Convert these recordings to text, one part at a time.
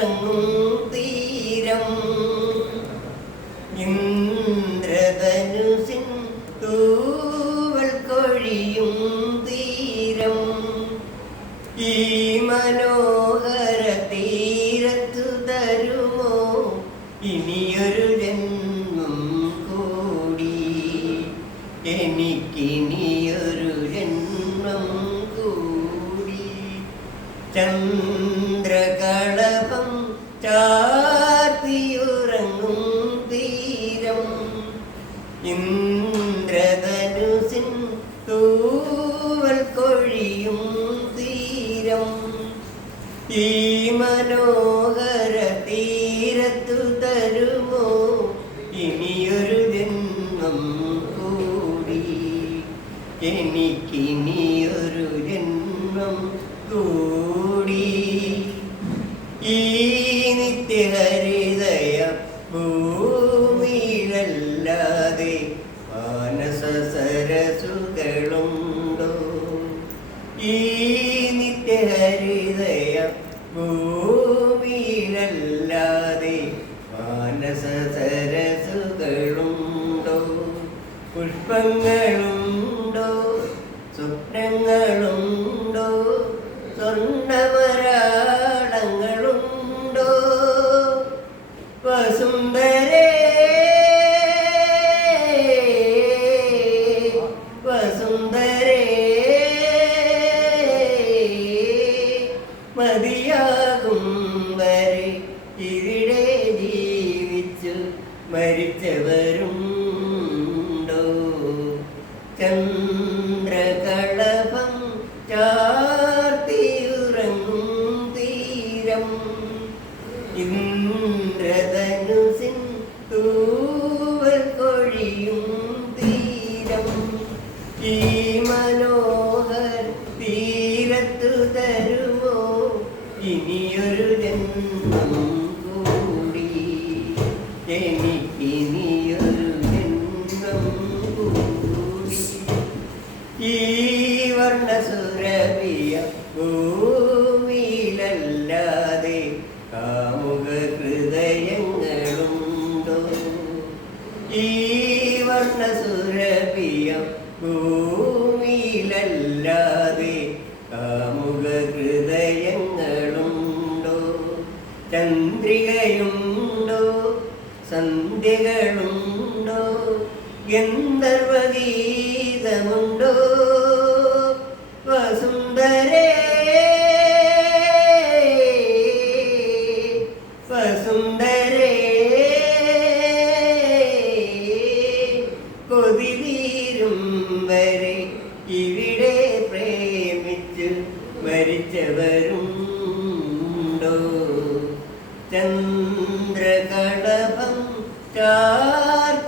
ചാർത്തിയുറങ്ങും തീരം ഇന്ദ്രധനുസിൻ തൂവൽ കൊഴിയും തീരം ഈ മനോഹര തീരത്തു തരുമോ ഇനിയൊരു ജന്മം കൂടി എനിക്കിനിയൊരു ജന്മം കൂടി ചന്ദ്രകളഭം ചാർത്തിയുറങ്ങും തീരം ഇന്ദ്രധനുസിൻ തൂവൽ കൊഴിയും തീരം ഈ മനോഹര തീരത്തു തരുമോ ഇനിയൊരു ജന്മം കൂടി എനിക്കിനിയൊരു ജന്മം കൂടി ഈ നിത്യഹരിതയ ഭൂമിയിലല്ലാതെ മാനസ സരസുകളുണ്ടോ ഈ നിത്യഹരിതയ ഭൂമിയിലല്ലാതെ മാനസ സരസുകളുണ്ടോ പുഷ്പങ്ങളുണ്ടോ സ്വപ്നങ്ങളുണ്ടോ സ്വർണ്ണമരാളങ്ങളുണ്ടോ വസുന്ധരേ വസുന്ധരേ മതിയാകും വരെ ഇവിടെ ജീവിച്ചു മരിച്ചവരുണ്ടോ ചന്ദ്രകളഭം ചാർത്തിയുറങ്ങും തീരം ഇന്ദ്രധനുസിൻ തൂവൽ കൊഴിയും തീരം ഈ മനോഹര തീരത്തു തരുമോ ഇനിയൊരു ജന്മം കൂടി എനിക്കിനിയൊരു ജന്മം കൂടി ഈ വർണ്ണസുരഭിയ ഭൂമിയിലല്ലാതെ കാമുക ഹൃദയങ്ങളുണ്ടോ ഈ വർണ്ണസുരഭിയ ഭൂമിയിലല്ലാതെ കാമുക ഹൃദയങ്ങളുണ്ടോ ചന്ദ്രികയുണ്ടോ സന്ധ്യകളുണ്ടോ ഗന്ധർവഗീതമുണ്ടോ വസുന്ധരേ വസുന്ധരേ കൊതിതീരും വരെ ഇവിടെ പ്രേമിച്ച് മരിച്ചവരുണ്ടോ ചന്ദ്രകളഭം ചാർത്തിയുറങ്ങും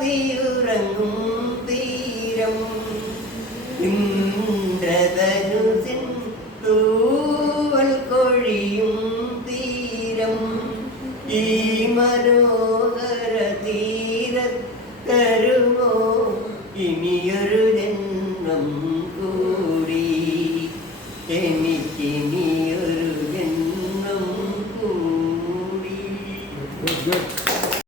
തീരം ഇന്ദ്രധനുസിൻ തൂവൽ കൊഴിയും തീരം ഈ മനോഹര തീരത്തരുമോ ഇനിയൊരു